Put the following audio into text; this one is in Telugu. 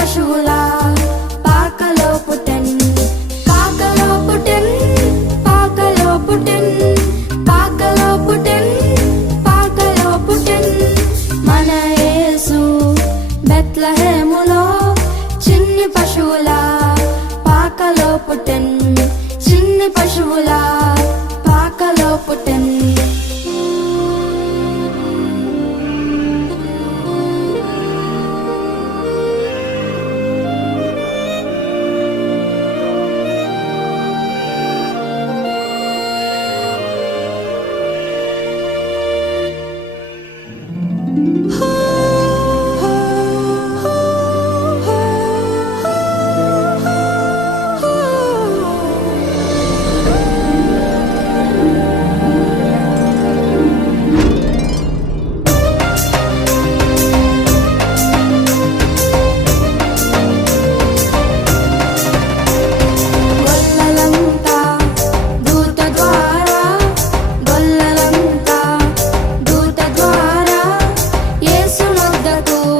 పశువుల పాకలో కాకలో పాకలో పాకలో బెత్లహేములో చిన్ని పశువుల పాకలో చిన్ని పశువులా tú.